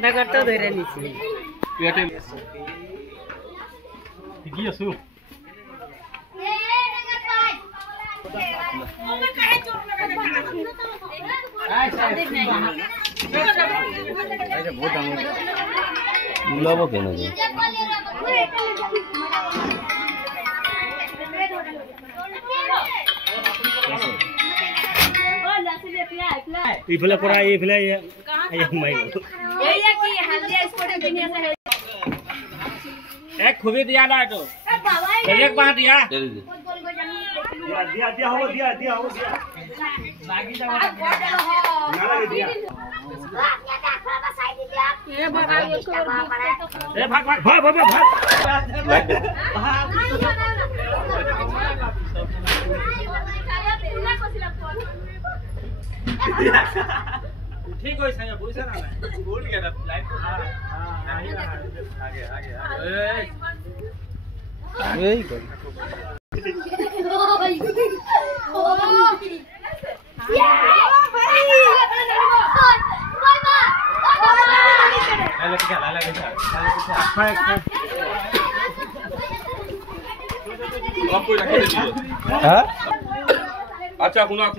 ঠান্ডা কৰতেও ধৰে নিছি ঠিকই আছো বহুত ডাঙৰ ওলাব কেনেকে ইফালে পৰা এইফালে এক খুবি দিয়া না এইটো বেলেগ বাহ দিয়া দিয়া হ'ব দিয়া হ'ব দিয়া লাগি যাব নালাগে দিয়া এ ভাগ ঠিক হৈছে বুঝছ না ভুল গেল লাইট আগে এই কই আচ্ছা শুনক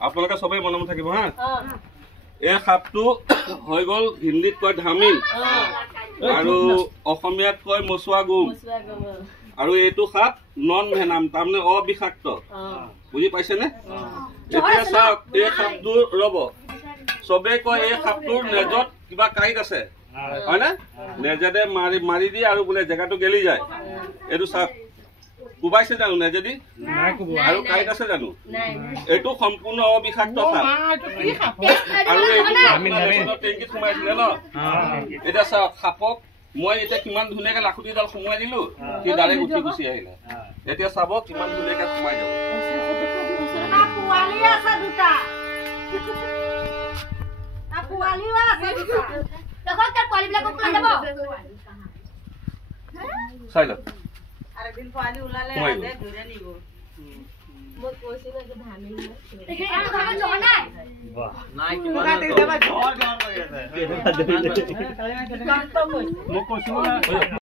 আপোনালোকে সবাই মনে মনে থাকিব হা এই সাপটো হৈ গল হিন্দীত কয় ধামিল আৰু অসমীয়াত কয় মছুৱা গুম আৰু এইটো সাপ নন ভেনাম তাৰমানে অবিষাক্ত বুজি পাইছেনে এতিয়া চাওক এই সাপটো ৰব সবে কয় এই সাপটোৰ নেজত কিবা কাইট আছে হয় না নেজেদে মাৰি দিয়ে আৰু বোলে জেগাটো গেলি যায় এইটো সাপ কুবাইছে জানো নেজেদি আৰু কাইট আছে জানো এইটো সম্পূৰ্ণ অবিষাক্ত সাপ আৰু এইটো টেংকিত সোমাইছিলে ন এতিয়া চাওক সাপক মই এতিয়া কিমান ধুনীয়াকে লাখুটিডাল সোমাই দিলো সি ডাইৰেক্ট উঠি গুচি আহিলে এতিয়া চাব কিমান ধুনীয়াকে সোমাই যাব চাই লওক আরেকদিন পোৱালি ওলালে আদে ধরে নিব মই কৈছিল যে ধামিল এইটো খাব জগ নাই বাহ নাই কি কাটি দেবা জগ কৰি আছে মোক কৈছিল